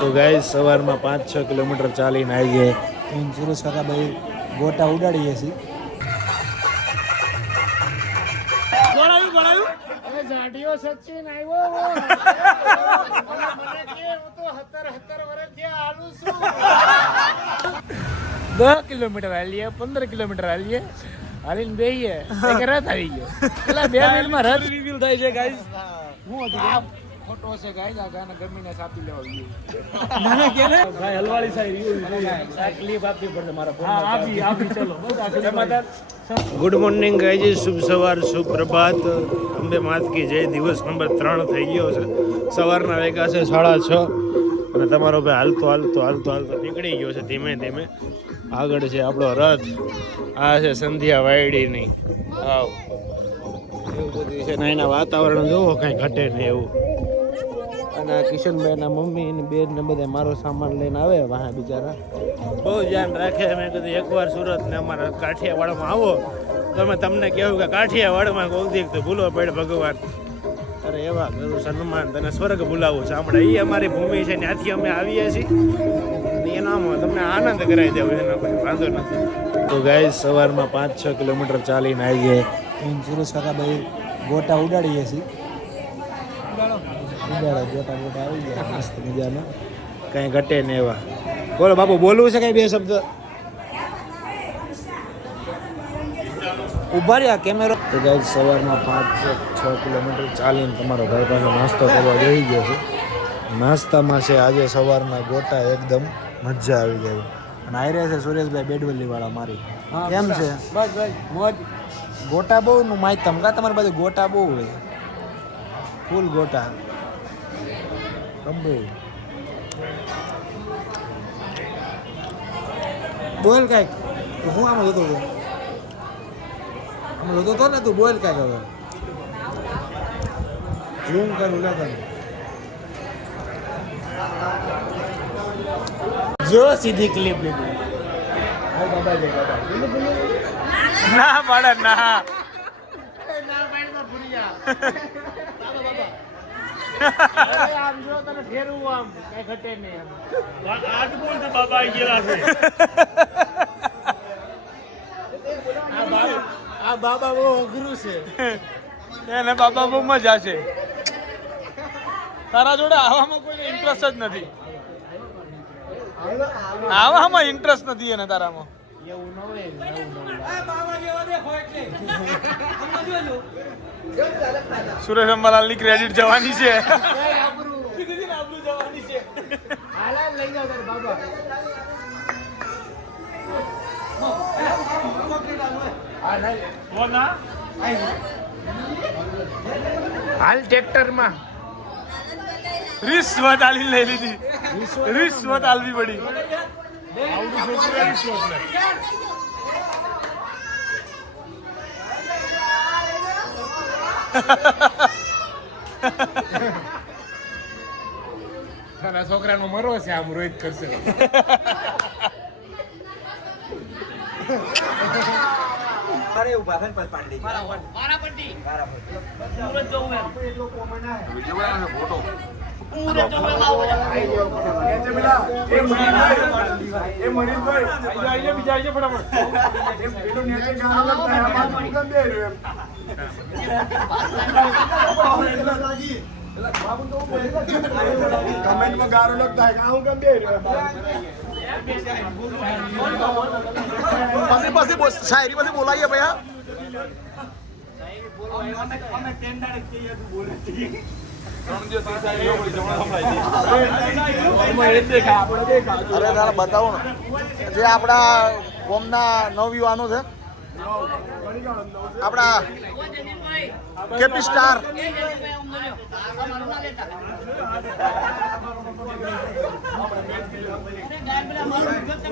તો ગાય સવારમાં પાંચ છ કિલોમીટર ચાલીને આવીએ સુરેશ કાકાભાઈ ગોટા ઉડાડીએ છીએ જાડિયો સચિન આવ્યો. મને કે હું તો હતર હતર વર્ષથી આલું છું. દસ કિલોમીટર હાલીએ પંદર કિલોમીટર હાલીએ. હાલીને બેહીએ. એક રથ આવી ગયો. પેલા બે મિનિટમાં રથ. રિવીલ થાય છે ગાઈસ હું. હતું ફોટો છે આ ગાના ગમીને સાપી લેવા ગયો. નાના કે ને? ભાઈ હલવાળી સાઈ ક્લિપ આપવી પડે મારા ફોન હા આપી આપી ચલો. બસ આખી ગુડ મોર્નિંગ ગાઈજી શુભ સવાર શુભ પ્રભાત. અંબે માતકી જય. દિવસ નંબર ત્રણ થઈ ગયો છે. સવારના વેગા છે સાડા છ. અને તમારો ભાઈ હાલતો હાલતો હાલતો હાલતો નીકળી ગયો છે ધીમે ધીમે. આગળ છે આપણો રથ. આ છે સંધ્યા વાયડીની. આવ. એવું બધું છે. ને એના વાતાવરણ જોવો કાંઈ ઘટે નહીં એવું. અને આ કિશનભાઈના મમ્મી ને બેન ને બધા મારો સામાન લઈને આવે વાહ બિચારા. બહુ ધ્યાન રાખે મેં કીધું એકવાર સુરત ને અમારા કાઠિયાવાડમાં આવો. તો અમે તમને કહેવું કે કાઠિયાવાડમાં કોક દીક તો ભૂલો પડે ભગવાન. અરે એવા ગરુ સન્માન તને સ્વર્ગ બોલાવું છે. હમણાં એ અમારી ભૂમિ છે ત્યાંથી અમે આવીએ છીએ. એનામાં તમને આનંદ કરાવી દેવો એનો કોઈ વાંધો નથી. તો ગાય સવારમાં પાંચ છ કિલોમીટર ચાલીને આવીએ. સુરેશ કાકાભાઈ ગોટા ઉડાડીએ છીએ. ઉડાડે. ગોટા ગોટા આવી ગયા મસ્ત મજાના. કાંઈ ઘટે ને એવા. બોલો બાપુ બોલવું છે કાંઈ બે શબ્દ? ઊભા રહ્યા કેમેરો. તો ગાય સવારમાં પાંચ છ કિલોમીટર ચાલીને તમારો ભાઈ પાસે નાસ્તો કરવા જઈ ગયો છે. નાસ્તામાં છે આજે સવારના ગોટા એકદમ મજા આવી ગઈ. અને આઈ રહ્યા છે સુરેશભાઈ બેડવલ્લી વાળા મારી કેમ છે? બસ બસ. મોજ. ગોટા બહુ નું માહિત તમ તમારી બાજુ ગોટા બહુ હોય? ફૂલ ગોટા. કંબુ બોલ કાંઈક. હું આમ જોતો હતો? આમ જોતો હતો ને તું? બોલ કાંઈક હવે. ઝૂમ કરું લે તને જો સીધી ક્લિપ લીધી. ના પાડે ના. ના પાડે ભૂલી જા આમ જો તને ફેરવું આમ કઈ ઘટે નહીં આમ આજ બોલ તો બાબા આવી ગયેલા છે. આ બાબા બહુ અઘરું છે. એને બાબા બહુ મજા છે. તારા જોડે આવામાં કોઈને ઇન્ટરેસ્ટ જ નથી. આવામાં ઇન્ટરેસ્ટ નથી એને તારામાં. એવું ન હોય સુરેશ અંબાલાલની ક્રેડિટ જવાની છે? હાલ ટ્રેક્ટર ટ્રેક્ટરમાં. રિશ્વત આલી લઈ લીધી. રિશ્વત. આલવી પડી. તારા છોકરાનો મરો છે આમ રોહિત કરશે. પછી પછી શાયરી પછી બોલાઈએ ભાઈ અરે તારા બતાવો ને. જે આપણા કોમના નવયુવાનો છે. આપણા કેપી સ્ટાર.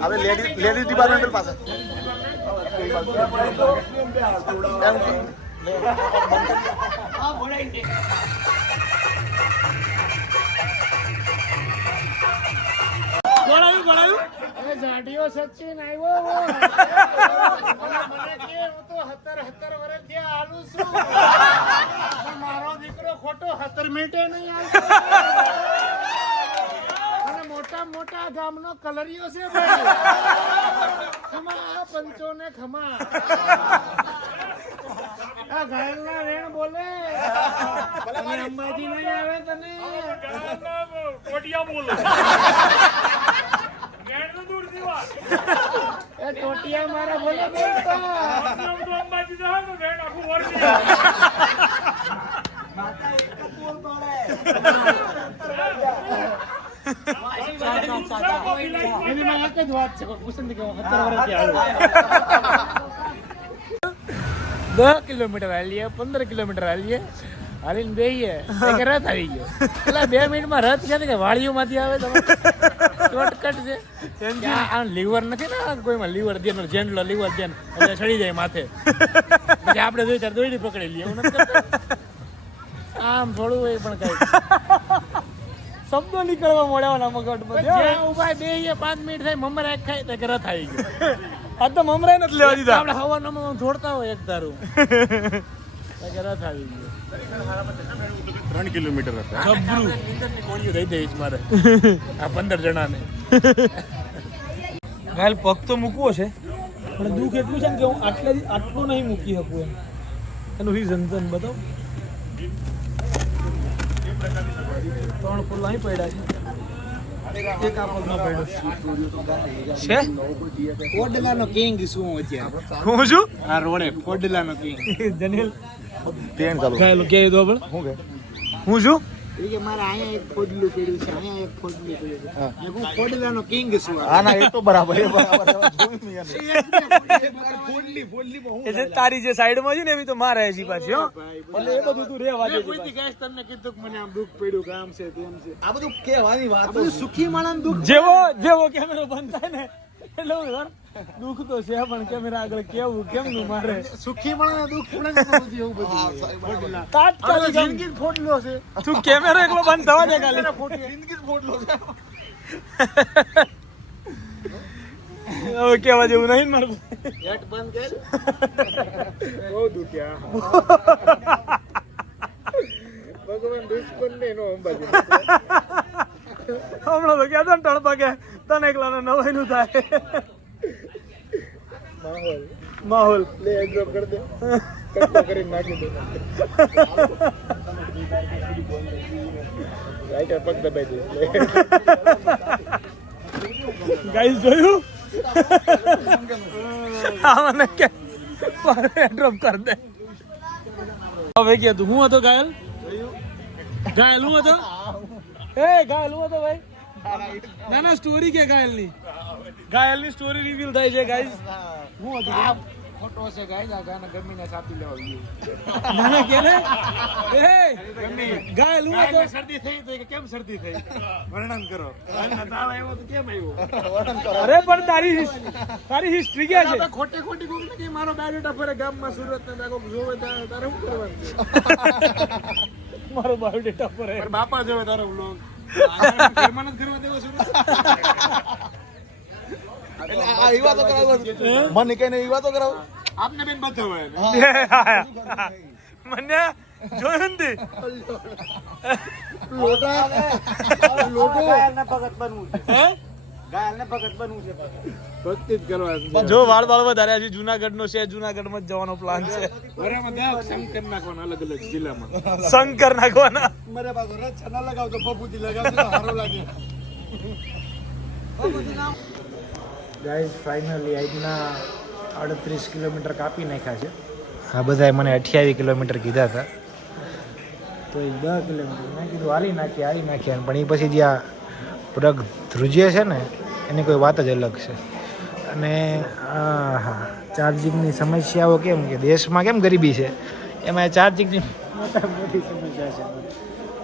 હવે લેડી લેડીઝ ડિપાર્ટમેન્ટ પાસે અરે જાડિયો સચિન આવ્યો મને કે હું તો હતર હતર વર્ષથી આલું છું. મારો દીકરો ખોટો હતર મિનિટે નહીં આવતો. અને મોટા મોટા ગામનો કલરિયો છે ભાઈ. ખમા આ પંચો ને ખમા. આ ઘાયલના વેણ બોલે. અંબાજી નહીં આવે તને. એ ટોટિયા મારા બોલે બોલતા એની માં એક જ વાત છે. કોઈ કે હું સત્તર વર્ષથી આવું દસ કિલોમીટર હાલીએ પંદર કિલોમીટર હાલીએ હાલીને બેહીએ એક રથ આવી ગયો. એટલે બે મિનિટમાં રથ ક્યાંથી કે વાળીઓમાંથી આવે તમે શોર્ટકટ છે. આ- લીવર નથી ને? કોઈમાં લીવર દે જેન્ડલો લીવર દે એટલે ચડી જાય માથે. પછી આપણે જોઈ ત્યારે દોડી પકડી લઈએ એવું આમ થોડું હોય પણ કઈ. શબ્દો નીકળવા મળ્યા મગજમાં. ઊભા બે પાંચ મિનિટ થાય મમરા એક ખાય તો રથ આવી ગયો. આ તો મમરાય નથી લેવા દીધા. આપણે હવા નમો દોડતા હોય એક તારું ત્રણ કિલોમીટર મારે. આ પંદર જણાને. ગાલ પગ તો મૂકવો છે. પણ દુઃખ એટલું છે ને કે હું આટલા આટલું નહીં મૂકી શકું એમ. એનું રીઝન તને બતાવ. ત્રણ ફૂલ અહીં પડ્યા છે. છે? ફોડલાનો કિંગ શું અત્યારે. હું છું? આ રોડે ફોડલાનો કિંગ. જનીલ. ટ્રેન ચાલુ. ગાયલો કે દો હું કે? હું છું? એ કે મારે અહીંયા એક ફોડલું પડ્યું છે અહીંયા એક ફોડલું પડ્યું છે. મેં કહું ફોડલાનો કિંગ શું હા ના એ તો બરાબર એ બરાબર જોયું મેં યાર. ફોડલી ફોડલી પણ એ જે તારી જે સાઈડમાં છે ને એવી તો મારે હજી પાછી હો. એટલે એ બધું તું રેવા દે કોઈ કહેશ તમને? કીધું કે મને આમ દુઃખ પડ્યું કે આમ છે તેમ છે. આ બધું કેવાની વાત સુખી માણસ દુઃખ જેવો જેવો કેમેરો બંધ થાય ને એટલે દુઃખ તો છે પણ કેમેરા આગળ કેવું? કેમનું મારે? સુખી પણ દુઃખ ને બધું એવું બધું તાત્કાલિક જિંદગી ફોડલો છે. તું કેમેરો એકલો બંધ થવા દે ખાલી. જિંદગી જ ફોટલો છે. હવે કેવા જેવું નહીં મારું. નેટ બંધ કર. બહુ દુખ્યા. ભગવાન દુશ્મન ને નો અંબાજી. હમણાં તો કહેતો ને ટળપા કે તને એકલાને નવાઈનું થાય. માહોલ માહોલ લે એક્ઝામ કરી દે કટકો કરીને નાખી દે રાઈટર પગ દબાઈ દઈશ લે ગાઈસ જોયું આ મને કે ડ્રોપ કર દે હવે કે તું હું હતો ઘાયલ ઘાયલ હું હતો એ ઘાયલ હું હતો ભાઈ ના ના સ્ટોરી કે ઘાયલની ઘાયલની સ્ટોરી રિવીલ થાય છે ગાઈસ હું હતું ખોટો છે ગાય આ ગાના ગમીને સાપી લેવા ગયું. ના ના કે ને? એ ગાય લુવા તો શરદી થઈ તો કે કેમ શરદી થઈ? વર્ણન કરો. તાવ આવ્યો તો કેમ આવ્યો? અરે પણ તારી તારી હિસ્ટ્રી કે છે? ખોટે ખોટી કોક કે મારો બાયોડેટા ફરે ગામમાં સુરત ને કોક જોવે તારે શું કરવાનું છે? મારો બાયોડેટા ફરે. બાપા જોવે તારો વ્લોગ ઘરમાં નથી કરવા દેવો સુરત? આ એવા તો કરાવો મને કઈ એવી વાતો કરાવો. આપને બેન બતાવે મને જોયું ને તે? હે? ભક્તિ જ કરવા જો વાળ વાળ વધારે હજી જુનાગઢ નો છે જુનાગઢમાં જ જવાનો પ્લાન છે. શંકર નાખવાના અલગ અલગ જિલ્લામાં. શંકર નાખવાના. મારે પાછો રથ છના લગાવતો બબૂતી લગાવતો તો સારું લાગે. ગાઈઝ ફાઇનલી આજના અડત્રીસ કિલોમીટર કાપી નાખ્યા છે. હા બધાએ મને અઠ્યાવીસ કિલોમીટર કીધા હતા. તો એ દસ કિલોમીટર. મેં કીધું હાલી નાખીએ હાલી નાખીએ. પણ એ પછી જે આ પ્રગ ધ્રુજે છે ને એની કોઈ વાત જ અલગ છે. અને આ હા ચાર્જિંગની સમસ્યાઓ કેમ કે દેશમાં કેમ ગરીબી છે? એમાં ચાર્જિંગની મોટા મોટી સમસ્યા છે.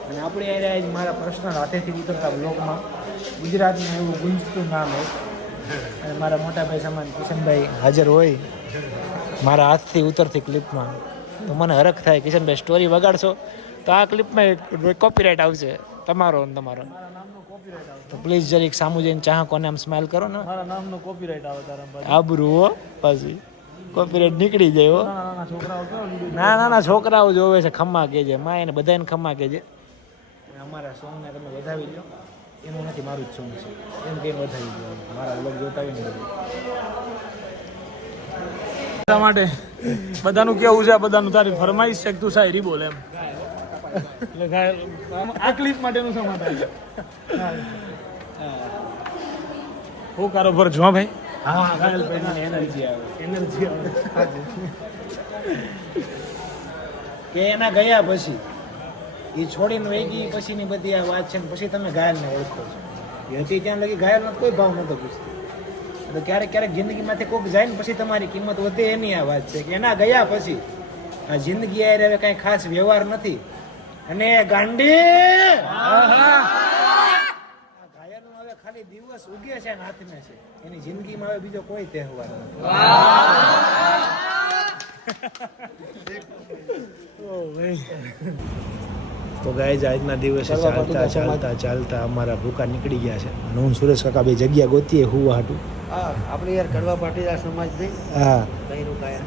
અને આપણે આજ મારા પર્સનલ હાથેથી નીકળતા બ્લોગમાં ગુજરાતનું એવું ગુંજતું નામ હોય. અને મારા મોટા ભાઈ સમાન કિશનભાઈ. હાજર હોય. મારા હાથથી ઉતરતી ક્લિપમાં તો મને હરખ થાય કિશનભાઈ સ્ટોરી વગાડશો? તો આ ક્લિપમાં કોપીરાઇટ આવશે. તમારો ને તમારો. તો પ્લીઝ જરીક સામુ જઈને ચાહકોને આમ સ્માઇલ કરો ને. મારા નામનો કોપીરાઇટ આવે તારા આબરૂ હો પાછી. કોપીરાઇટ નીકળી જાય હો. ના ના ના છોકરાઓ જોવે છે ખમ્મા કે છે માં એને બધાને ખમ્મા કે છે અમારા સોંગને તમે વધાવી લો એનું નથી મારું જ સોંગ છે. એમ કંઈ વધારી ગયું મારા બ્લોગ જોતા હોય ને બધું. એટલા માટે બધાનું કેવું છે? બધાનું તારી ફરમાઈશ છે કે તું શાયરી બોલે એમ. આ ક્લિપ માટેનું સમાધાન છે. હું કારોબાર જો ભાઈ? હા ઘાયલ ભાઈને એનર્જી આવે. એનર્જી આવે. કે એના ગયા પછી એ છોડીને વહી ગઈ પછીની બધી આ વાત છે ને પછી તમે ઘાયલને ઓળખો છો. એ હતી ત્યાં લગી ઘાયલનો કોઈ ભાવ નહોતો પૂછતો. એટલે ક્યારેક ક્યારેક જિંદગીમાંથી કોઈક જાય ને પછી તમારી કિંમત વધે એની આ વાત છે કે એના ગયા પછી આ જિંદગી આ હવે કાંઈ ખાસ વ્યવહાર નથી. અને ગાંડી! ખાલી દિવસ ઉગે છે હાથમે છે. એની જિંદગીમાં હવે બીજો કોઈ તહેવાર નથી. તો ગાય જ આજના દિવસે ચાલતા ચાલતા ચાલતા અમારા ભૂકા નીકળી ગયા છે. અને હું સુરેશ કાકા બે જગ્યા ગોતીએ હુવા હાટું આપણે યાર કડવા પાટીદાર સમાજ થઈ હા.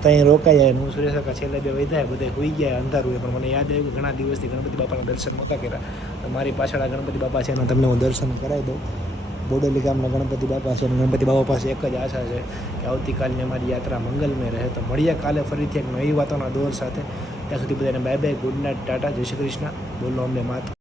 ત્યાં રોકાયા. અને હું સુરેશ કાકા છેલ્લે બે વૈધા બધા હોઈ ગયા અંધારું પણ મને યાદ આવ્યું ઘણા દિવસથી ગણપતિ બાપાના દર્શન નહોતા કર્યા. તો મારી પાછળ આ ગણપતિ બાપા છે એના તમને હું દર્શન કરાવી દઉં. બોડેલી ગામના ગણપતિ બાપા છે અને ગણપતિ બાપા પાસે એક જ આશા છે કે આવતીકાલની અમારી યાત્રા મંગલમય રહે. તો મળીએ કાલે ફરીથી એક નવી વાતોના દોર સાથે. ત્યાં સુધી બધાને bye bye good night tata Jai Shri Krishna બોલો અમને માત